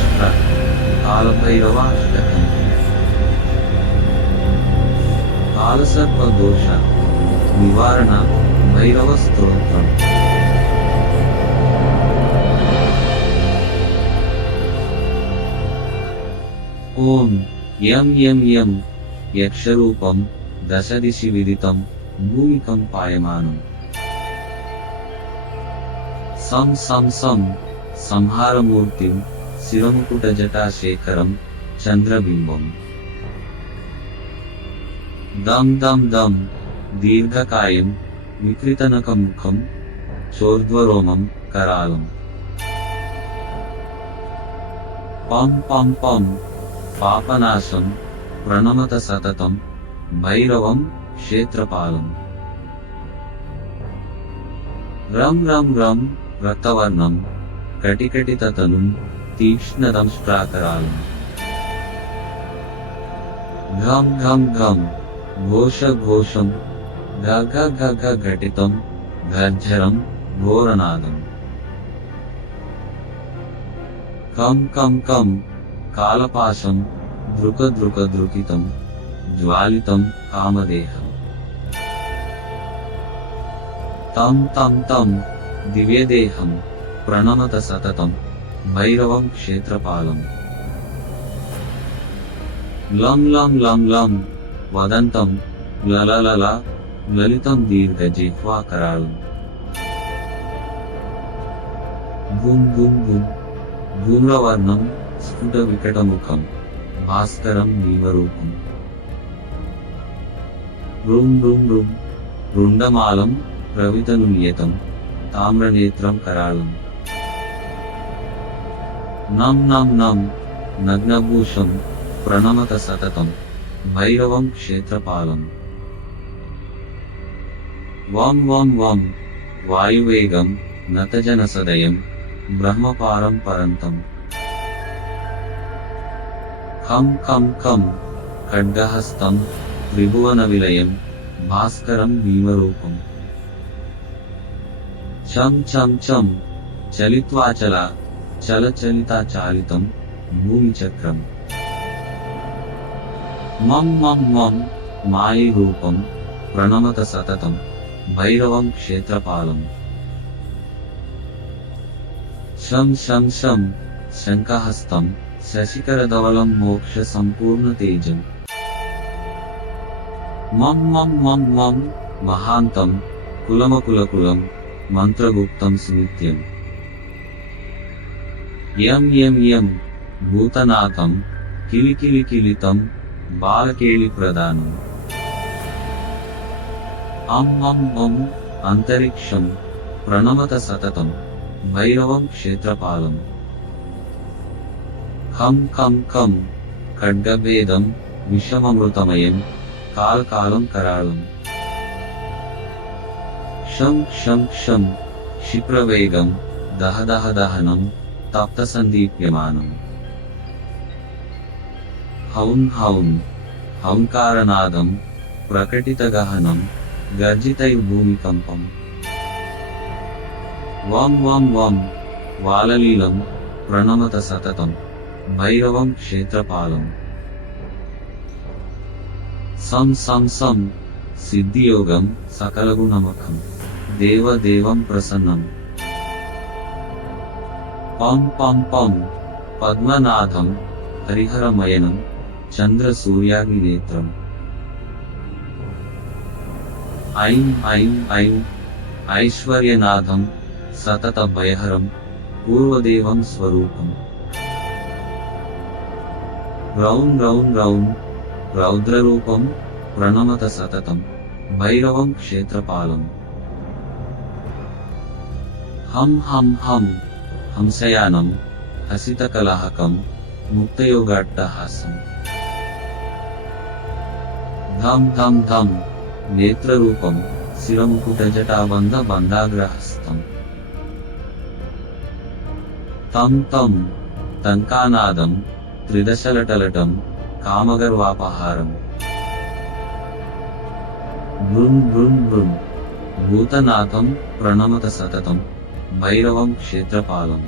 అష్ట కాలభైరవాష్టకం కాలసర్పదోష నివారణ భైరవ స్తోత్రం. ఓం యం యం యం యక్షరూపం దశదిశి విదితం భూమికం పాయమానం. సం సం సం సంహారమూర్తిం శిరముకుట జటాశేఖరం చంద్రబింబం. దం దం దం దీర్ఘకాయం వికృతనకముఖం చోర్ధ్వరోమం కరాళం. పం పం పం పాపనాశం ప్రణమత సతతం భైరవం క్షేత్రపాలం. రం రం రం రక్తవర్ణం కటికటితతనుం తీక్ష్ణదంష్ట్రాకరాళం. ఘం ఘం ఘం ఘోష ఘోషం గగ గగ ఘటితం గర్జరం ఘోరనాదం. కం కం కం కాలపాశం దృక దృక దృకితం జ్వాలితం కామదేహం. తం తం తం దివ్యదేహం ప్రణమత సతతం భైరవం క్షేత్రపాలం. లం లం లం లం వదంతం లలలల లలితం దీర్ఘజిహ్వాకరాళం. గుం గుం గుం ధూమ్రవర్ణం స్ఫుట వికటముఖం భాస్కరం నీవరూపం. రుం రుం రుం రుండమాలం ప్రవితనునియతం తామ్రనేత్రం కరాళం. నం నం నం నగ్నభూషం ప్రణమత సతతం భైరవం క్షేత్రపాలం. వం వం వం వాయువేగం నతజనసదయం బ్రహ్మపారం పరంతం. ఖం ఖం ఖం ఖడ్గహస్తం త్రిభువన విలయం భాస్కరం భీమరూపం. చం చం చం చలిత్వాచల చలచలితాచాలితం భూమిచక్రం. మం మం మం మాయి రూపం ప్రణమత సతతం భైరవం క్షేత్రపాలం. శం శం శం శంఖహస్తం శశికరధవలం మోక్ష సంపూర్ణ తేజం. మం మం మం మం మహాంతం కులమకులకులం మంత్రగుప్తం సునిత్యం. యం యం యం భూతనాథం కిలికిలికిలితం బాలకేళి ప్రదానం. అం అం అం అంతరిక్షం ప్రణమత సతతం భైరవం క్షేత్రపాలం. ఖం ఖం ఖం ఖడ్గభేదం విషమమృతమయం కాలకాలం కరాళం. క్షం క్షం క్షం క్షిప్రవేగం దహదహ దహనం తప్తసందీప్యమానం. హౌన్ హౌన్ హౌంకారనాదం ప్రకటితగహనం గర్జితైర్భూమికంపం. వం వం వం వాలలీలం ప్రణమత సతతం భైరవం క్షేత్రపాలం. సం సం సం సిద్ధియోగం సకలగుణమఖం దేవదేవం ప్రసన్నం. పం పం పం పద్మనాథం హరిహరమయనం చంద్రసూర్యాగ్నినేత్రం. ఐం ఐం ఐం ఐశ్వర్యనాథం సతత భయహరం పూర్వదేవం స్వరూపం. రౌం రౌం రౌం రౌద్రరూపం ప్రణమత సతతం భైరవం క్షేత్రపాలం. హం హం హం హంసయానం హసితకలహకం ముక్తయోగాట్టహాసం. ధం ధం ధం నేత్రరూపం శిరముకుటజటాబంధ బంధాగ్రహస్థం. తం తం తంకానాదం త్రిదశలటలటం కామగర్వాపహారం. భృం భృం భృం భూతనాథం ప్రణమత సతతం భైరవం క్షేత్రపాలం.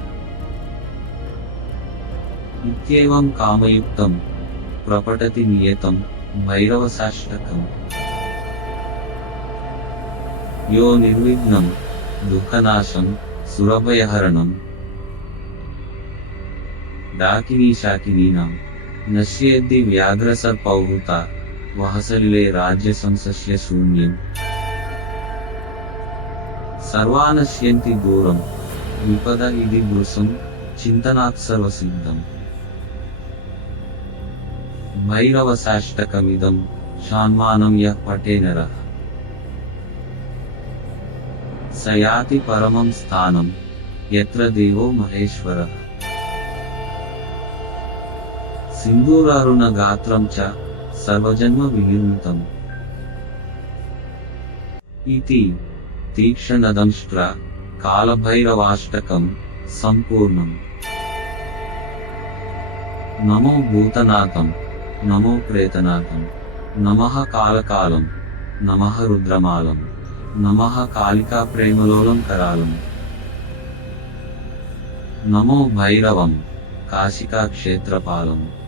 ఇత్యేవం కామయుక్తం ప్రపటతి నియతం భైరవసాష్టకం. యో నిర్విఘ్నం దుఃఖనాశం సురభయహరణం డాకినీశాకినీనాం నశ్యేద్ది వ్యాఘ్రసర్పౌహుత వహసలిలే రాజ్య సంసస్య శూన్యం. సర్వానశ్యంతి దూరం విపద ఇది వృసం చింతనాత్ సర్వసిద్ధం. భైరవసాష్టకమిదం షాన్మానం యః పఠే నరః స యాతి పరమం స్థానం యత్ర దేవో మహేశ్వరః. సింధూరారుణ గాత్రం చ సర్వజన్మ వినిర్మితం. ఇతి తీక్షణదంష్ట్ర కాలభైరవాష్టకం సంపూర్ణం. నమో భూతనాథం నమో ప్రేతనాథం నమః కాలకాలం నమః రుద్రమాలం నమః కాళికా ప్రేమలోలం కరాలం. నమో భైరవం కాశికా క్షేత్రపాలం.